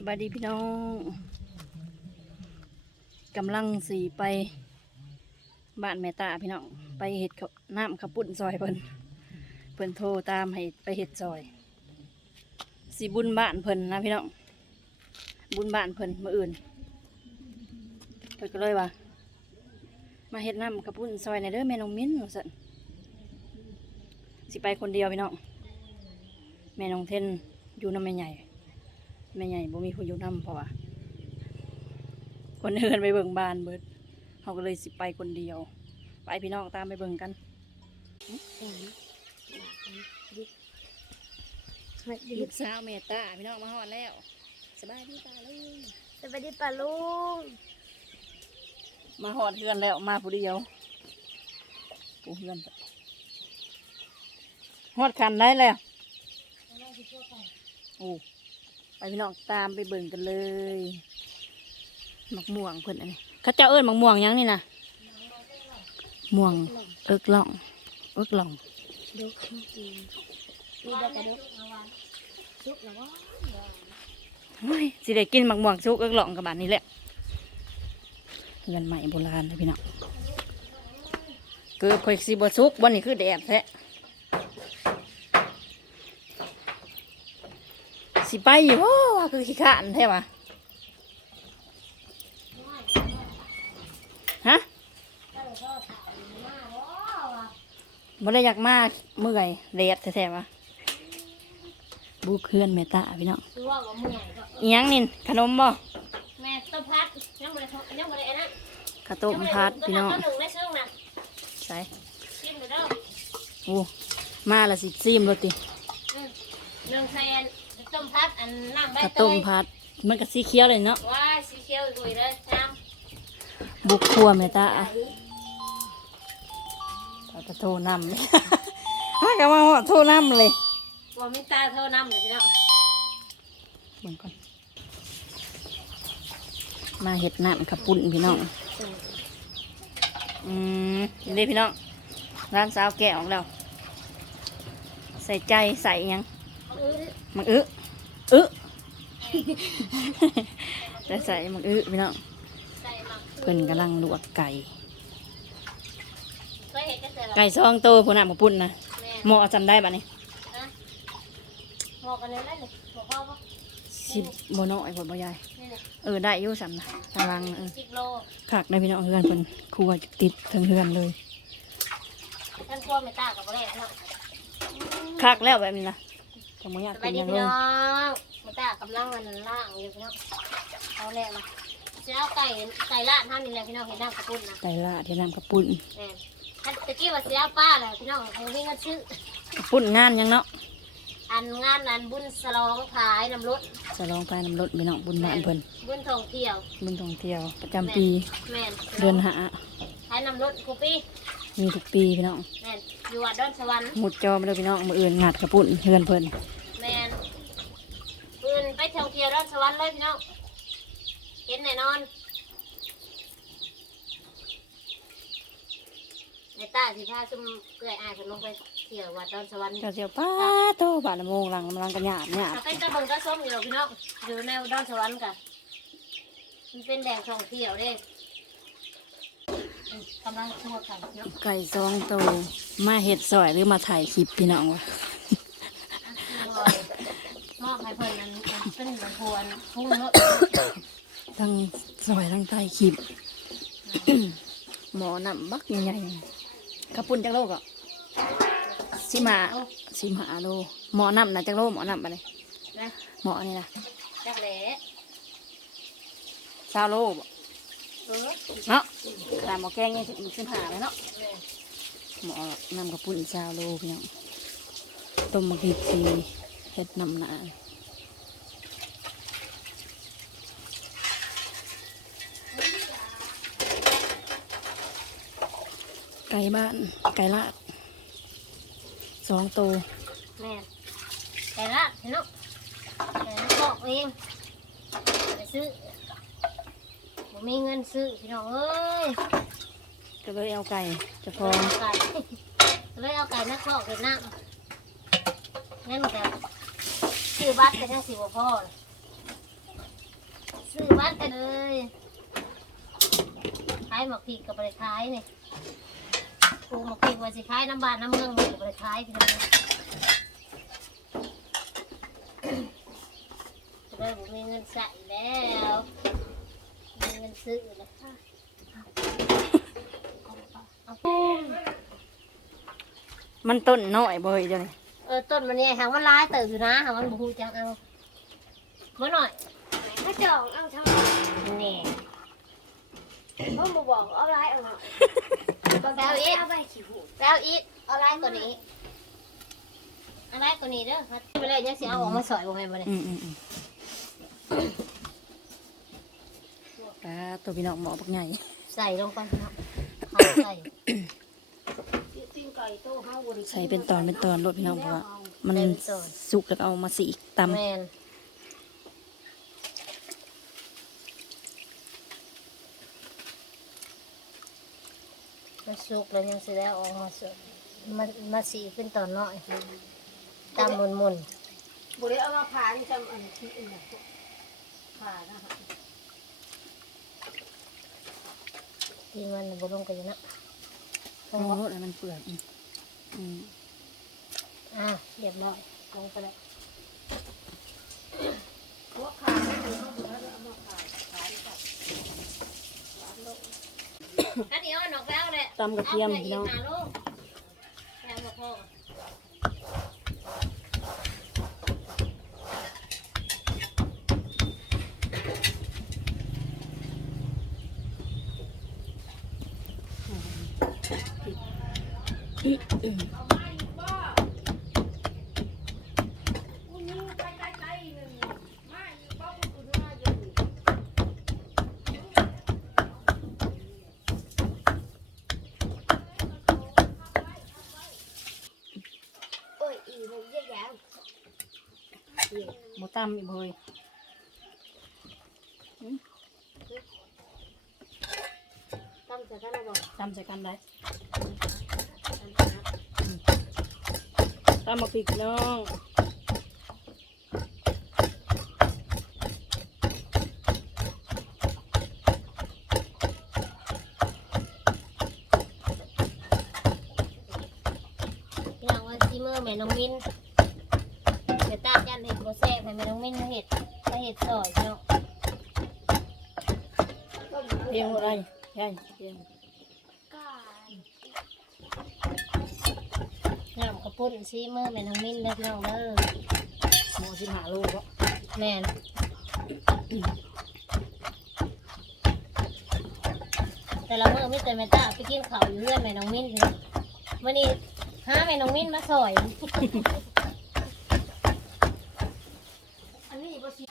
สบายดีพี่น้องกำลังสีไปบ้านแม่ตาพี่น้องไปเห็ดข้าวน้ำข้าวปุ้นซอยเพิ่นเพิ่นโทรตามให้ไปเห็ดซอยสีบุญบ้านเพิ่นนะพี่น้องบุญบ้านเพิ่นมื่ออื่นเพิ่นก็เลยว่ามาเห็ดน้ำข้าวปุ้นซอยในเด้อแม่น้องมิ้นว่าซั่นสิไปคนเดียวพี่น้องแม่น้องเทนอยู่น้ำแม่ใหญ่ แม่ใหญ่บ่มีผู้อยู่นำเพราะว่าคนอื่นไปเบิ่งบ้านเบิดเขาก็เลยสิไปคนเดียว ไปพี่น้องตามไปเบิ่งกันลูกสาวเมตตาพี่น้องมาฮอดแล้วสบายดีตาลุงสวัสดีป่าลุงมาฮอดเฮือนแล้วมาผู้เดียวผู้เฮือนฮอดคันได้แล้วโอ้ ไปพี่น้องตามไปเบิ่งกันเลยหมักม่วงเพิ่นอันนี้เขาเจ้าเอิ้นหมักม่วงยังนี่นะม่วงเอิกล่องเอิกล่องดูข้าวกินดูดอกกระดกซุกแล้ววะเฮ้ยสิได้กินหมักม่วงสุกเอิกล่องกับบ้านนี้แหละเงินใหม่โบราณเลยพี่น้องเกือบคอยสิบ่สุกวันนี้คือแดดแท้ สิไปอยู่โอ้ว่าคือขี้ข้านแท้วะฮะบ่ได้อยากมาเมื่อยแดดแท้ๆวะบุกเพื่อนเมตตาพี่น้องคือว่าว่าเมื่อยก็อิหยังนินขนมบ่แม่ต้มพัดยังไม่ได้ทำยังไม่ได้ไอ้นั่นข้าวต้มพัดพี่น้องก็หนึ่งได้ซึ่งน่ะใส่ชิมเลยเด้อโอ้มาละสิซีมรถติอืมหนึ่งแทน ต้มพัดอันน้ำใบข้าวเตต้มยพัด มันก็สีเขียวเลยเนาะว้ายสีเขียวสวยเลยน้บุกครัวแม่ตาเราจะโทรนำฮักกะมาว่าโทรนำเลยำว่ามีตาเท่าน้ำเลยพี่น้องเบิ่งก่อนมาเห็ดน้ำขับปุ่นพี่น้อง อืมนี่พี่น้อง ร้านสาวแกะออกแล้ว ใส่ใจใส่หยังเออมักอึ อึแต่ใส่มักอึพี่น้องใส่หมักเพิ่นกำลังลวกไก่เคยเห็นกันแต่ละไก่ซองโตผู้น่ะมาปุ่นนะแม่หมอจำได้ปะนี่นะบอกกันเลยได้เลยบอกพ่อว่าสิบโมน้อยผลบ่ใหญ่นี่เลยเออได้อยู่สำนะตารางเออสิบโลคักได้พี่น้องเฮือนเพิ่นครัวติดทั้งเฮือนเลยท่านกลัวไม่ตากับอะไรเนาะคักแล้วแบบนี้นะ จังบ่อยากสกิบายนหดียังเลพี่ยน้องไม่ตากำลังมันล่างอยู่พี่น้องเอาแรกมาจะเอาไก่ไก่ลาดท่านนี่แหละพี่น้องเห็นน้ำกระปุ้นนะไก่ลาดที่น้ำกระปุ่นแม่นท่านตะกี้ว่าเสียป้าแหละพี่น้องคงวิ่งกันซื้อกระปุ่นงานหยังเนาะอันงานอันบุญสลองขายน้ำรถจะลองไปน้ำรถพี่น้องบุญบ้านเพิ่นบุญท่องเที่ยวบุญท่องเที่ยวประจำปีแม่นเดือนหาขายน้ำรถกูปี้ มีทุกปีพี่น้องแม่นอยู่วัดดอนสวรรค์หมุดจอมาเลยพี่น้องมืออื่นงัดกระปุ่นเฮือนเพิ่นแม่นปืนไปท่องเที่ยวดอนสวรรค์เลยพี่น้องเห็นแน่นอนในตาสิพาซุ่มเกลืออายผมลงไปเที่ยววัดดอนสวรรค์เจ้าเสียวป้าโตบาทละโมงหลังหลังกันหยาดหยาดถ้าเป็นตะเบิงตะส้มอยู่หรอกพี่น้องอยู่ในดอนสวรรค์กันมันเป็นแดงท่องเที่ยวเด้อืม กำลังทั่วกันเนาะไก่ซองโตมาเห็ดซอยหรือมาถ่ายคลิปพี่น้องวะมอบให้เพิ่นนั้นเป็นเหมือนพวนพุ่งเนาะทั้งซอยทั้งใต้คลิป หมอนำบักใหญ่ๆกระปุ่นจักโลกอะสิมาสิมาโลหมอนำนะจักโลหมอนำไปเลยนะหมอนี่นะจักแหล่ซาโลบ่ เนาะตาหมอแกงนี่สิสิหาเลยเนาะหมอนำกระปุ่นซาโลพี่น้องต้มมะขีดซีเห็ดนำหนาไก่บ้านไก่ลาดสองตัวแม่แต่ละพี่น้องแต่ละบอกเองไปซื้อ บ่มีเงินซื้อพี่น้องเอ้ยก็เลยเอาไก่จะพเลอยเอาไก่เลยเอาไก่นักคอกเห็นน้ำงั้นแต่ซื้อบัตรไปทั้งสิบพ่อเลยซื้อบ้านกันเลยขายหมกพริกกับไปขายนี่ปลูกหมกพริกไว้สิขายน้ำบานน้ำเมืองนี่กับไปขายพี่น้องจะได้ผมมีเงินใส่แล้วมีเงิ นซื้อเลยเอาไปมันต้นน้อยบ่เฮ้ยเจ้านี่เออต้นมันเนี่ยหางมันร้ายเติบอยู่นะหางมันบูจังเอาเมื่อหน่อยถ้าจองเอาทำไมนี่พ่อมาบอกเอาไรเอาเนาะแล้วอีกเอาไปขี้หูแล้วอีกเอาร้ายกว่านี้เอาร้ายกว่านี้เด้อมาไปเลยยังเสียเอาออกมาสอยบ่แม่นบ่เนี่ย อืมอืมอืมปลาตัวพี่น้องหมอบักใหญ่ใส่ลงไปเนาะเอาใส่ปิ้งไก่โต้ห้าวันใส่เป็นตอนเป็นตอนรสพี่น้องเพราะว่ามันสุกแล้วก็เอามาสีกตำแม่นมาสุกแล้วยังสิได้เอาออกมาสอยมามาสีขึ้นตอนน้อยตามมุนมุนๆบุรีเอามาผ่านจำอันที่อื่นนะผ่านนะคะ ที่มันบลงกันอยู่นะโอ้โหมันเปลือกอืมอืมอ่าเรียบร้อยลงไปแล้วหัวขาดไม่เอาบุรีเอามาผ่านขายกับอันนี้เอาหนอกแล้วเลยตำกระเทียมอาพี่น้อง หาลูกแค่บอกพ่อ โอ้ยอีมันเยอะแยะ หมู ตำอีกบ่เฮ้ยตั้งแต่ท่านบอกตำใส่กันได้ตำมาพริกพี่น้องอย่างว่าซีเมอร์แม่น้องมินเดี๋ยวตามยันเห็ดโบแซ่บให้แม่น้องมินมาเห็ดมาเห็ดซอยเนาะเพียงอะไรใช่เพียง ก้า น้ำกระ ปุ้นซีเมอร์แม่น้องมิ้นเด้อน้องเด้อหมูสิบหาโลก็แม่นแต่ละมื้อมีแต่แม่ตาไปกินข้าวอยู่เรื่อยแม่น้องมินพี่น้องวันนี้หาแม่น้องมิ้นมาซอย อันนี้ก็สิ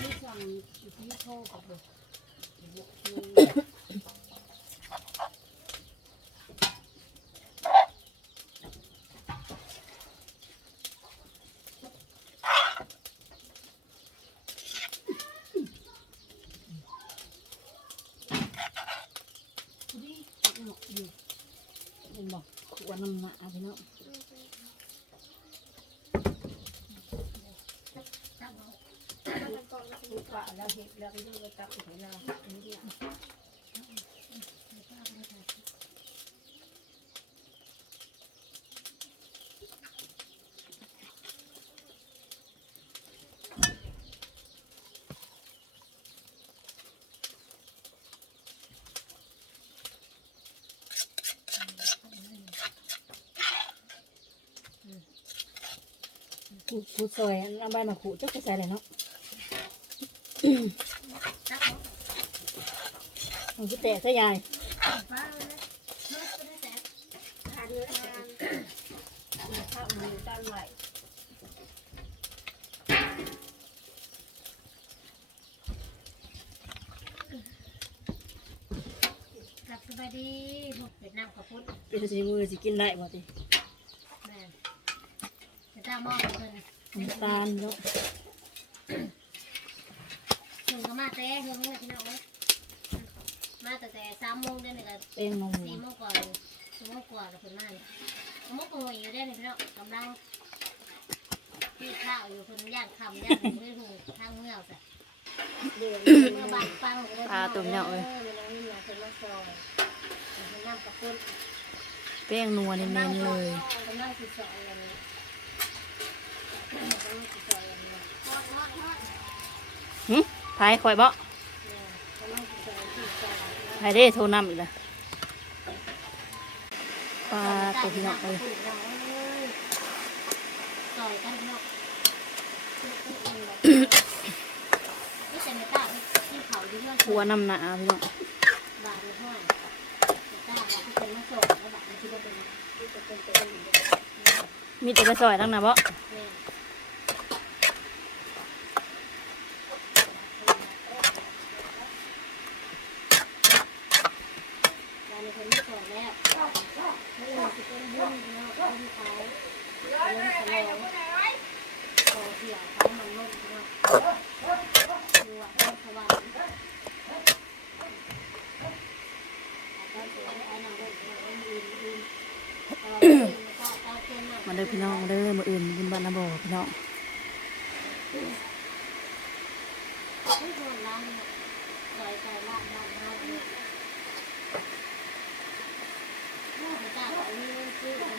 ที่สั่งที่โทรกับเด็ก เห็นบอกขวด น้ำหนักพี่น้องลูกปะแล้วเห็ดแล้วก็ยังไปตักอีกแล้วอันนี้ขูดขูดซอยำใบมาขูดจะใส่อะไรเนาะมันจะแตกซะยาย ทานเนื้อทานข้าว หมูตั้งไว้หลับสบายดีเห็ดน้ำข้าวปุ้นเป็นสีมือสิกินได้บ่ติแม่ เห็ดน้ำหม้อเพิ่นน้ำตาลเนาะถึงก็มาแต่เฮืองนี่พี่น้องเอ้ยมาตั้งแต่สามโมงเดือนนี่ก็เป็นนมสี่โมงกว่าสี่โมงกว่าแล้วเพิ่นมาเนี่ยโมงกว่าอยู่ได้นี่พี่น้องกำลังที่ข้าวอยู่เพิ่นย่างคำย่างเรื่อยหูทางเมื่อจ้ะเดี๋ยวเมื่อบานฟังก็ได้ปลาตัวเนาะเอ้ยเวลานี่ยากเป็นมาซอยเป็นน้ำกระปุ้นแป้งนัวเน้นๆเลยเป็นน้ำสีสอยอะไรเนี่ยเป็นน้ำสีสอยอะไรเนี่ย หึพายคอยบ่เป็นน้ำสีสอสีสอยพายเด้โทรนำอีกแล้วปลาตัวพี่น้องเอ้ยซอยกันเนาะนี่จะไม่ต้าที่เขาดีเรื่องหัวน้ำหนาพี่น้องบาทในห้อยต้าบาทที่เป็นมาส่งแล้วบาทที่จะเป็นที่จะเป็นตัวเองมีแต่ไปซอยตั้งนะบ่ มาเด้อพี่น้องเด้อมื้ออื่นบุญบ้านนาบ่พี่น้อง ไม่โดนร้านเนี่ยลอยใจร้านร้านเราเนี่ยลูกจ้าเอา เงิน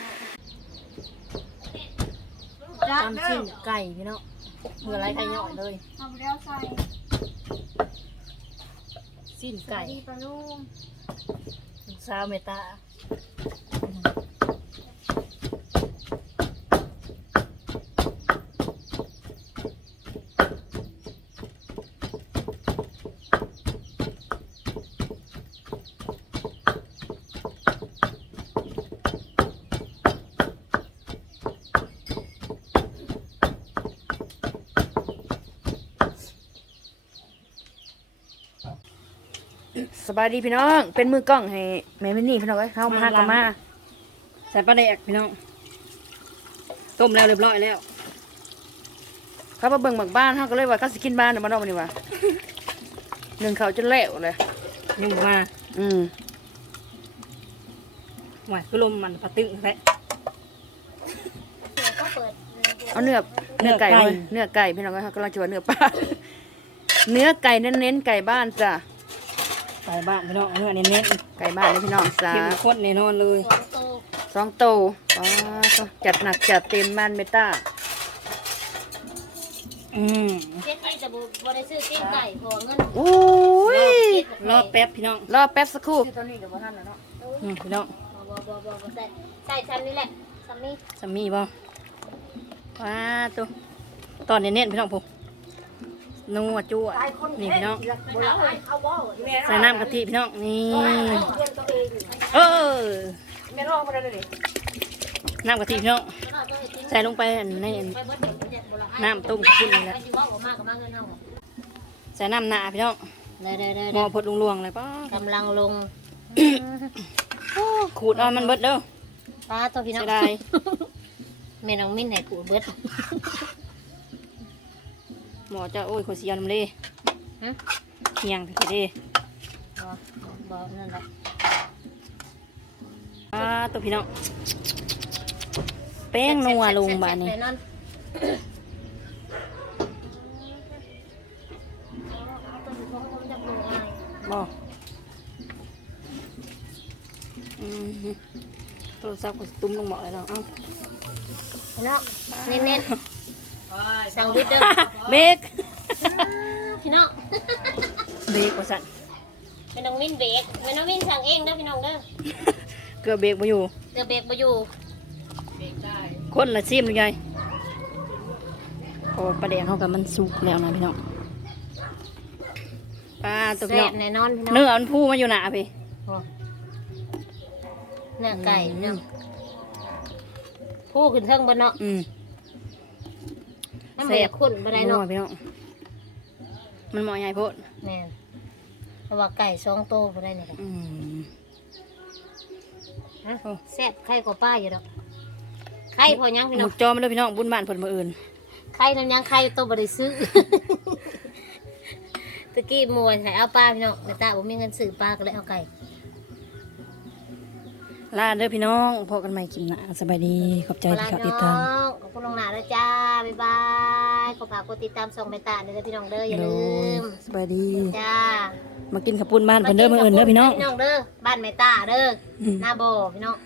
ซื้อเนาะตามชิ้นไก่พี่น้องเมื่อไรไก่ย่อยเลยทำแล้วใส่ชิ้นไก่ดีปลาลูกลูกสาวเมตตา บายดีพี่น้อง เป็นมือกล้องให้แม่มินี่พี่น้องเอ้ยเข้ามาหากันมาใส่ปลาแดกพี่น้อง ต้มแล้วเรียบร้อยแล้วเขามาเบิ่งหมักบ้านเขาก็เลยว่าเขาสิกินบ้านเดี๋ยวมานอกมานี่ว่าหนึ่งเขาจะเละเลยยุ่งมา อืมหวานก็ลมมันปลาตึ้งแท้ก็เปิดเอาเนื้อเนื้อไก่เลยเนื้อไก่พี่น้องเอ้ยเขากำลังจะว่าเนื้อปลาเนื้อไก่เน้นๆไก่บ้านจ้ะ ไก่บ้านพี่น้องเนื้อเน้นไก่บ้านเลยพี่น้องจ้าๆเข้มข้นแน่นอนเลยสองโตสองโตอ๋อจัดหนักจัดเต็มมันเมตาอืมเช็ดที่จะบ่ได้ซื้อจิ้งไก่พอเงินอุ้ยรอแป๊บพี่น้องรอแป๊บสักครู่ตอนนี้กับท่านแล้วเนาะอืมพี่น้องบ่บ่บ่บ่ใส่ใส่ชั้นนี้แหละชั้นนี้จะมีบ่ว้าตัวตอนเน้นๆพี่น้องผม นัวจั่วนี่พี่น้องเอาบ่ใส่น้ำกะทิพี่น้องนี่เออไม่รอมาได้เลยน้ำกะทิพี่น้องใส่ลงไปในไปเบิดเดี๋ยวเดี๋ยวบ่ละน้ำต้มกระปุนนี่แหละไปสิว่าออกมาก็มาเงินเฮาใส่น้ำหนาพี่น้องได้ได้ได้หมอพดลวงๆเลยป้ากำลังลงขูดเอามันเบิดเด้อปลาตัวพี่น้องเสียดายแม่น้องมิ้นให้กูเบิด หมอจะโอ้ยขวเสียนำเลยฮะเฮียงถึงเด้บ่บ่นั่นแหละป้าตัวพี่น้องแป้งนัวลงบานนี้แซ่บๆเลยนั่นบ่อืมฮึโทรศัพท์ก็สิตุ้มลงหมอเลยเนาะเอ้าพี่น้องเน้นๆ สั่งวิทย์เด้อเบรกพี่น้องเบรกว่าสั่นแม่น้องมิ้นเบรกแม่น้องมิ้นสั่งเองเด้อพี่น้องเด้อเกือบเบรกมาอยู่เดี๋ยวเบรกบ่อยู่คนละซิมเลยพอประเดี๋ยวเขากับมันสุกแล้วนะพี่น้องป้าตัวพี่แซ่น้อบงแน่นอนพี่น้องเนื้อมันพูมาอยู่หนาพี่โอ้เนื้อไก่เนาะผู้ขึ้นเทิงบนเนาะอืม น้ำมันจะข้นบ่ได้เนาะนัวพี่น้องมันเหมาะใหญ่โพดแม่นเพราะว่าไก่สองโตบ่ได้เนี่ยค่ะอืมฮะแซ่บไข่กว่าป้าอยู่ดอกไข่พอยังพี่หน้มุองกจอมาเลยพี่น้องบุญบ้านผลมืออื่นไข่น้ำยังไข่โตบ่ได้ซื้อตะกี้มวยให้เอาปลาพี่น้องแม่ตาบ่มีเงินซื้อปลาก็เลยเอาไก่ ลาเด้อพี่น้องพบกันใหม่คลิปหน้าสบายดีขอบใจที่ครับติดตามขอบคุณลงหนาแล้วจ้าบ๊ายบายขอฝากกดติดตามส่งไปตาเด้อพี่น้องเด้ออย่าโดลืยมสบายดีจ้ามากินข้าวปุ้นบ้านเพิ่นเด้อมื้ออื่นเด้อพี่น้องพี่น้องเด้อบ้านแม่ตาเด้ออืมหน้าโบพี่น้อง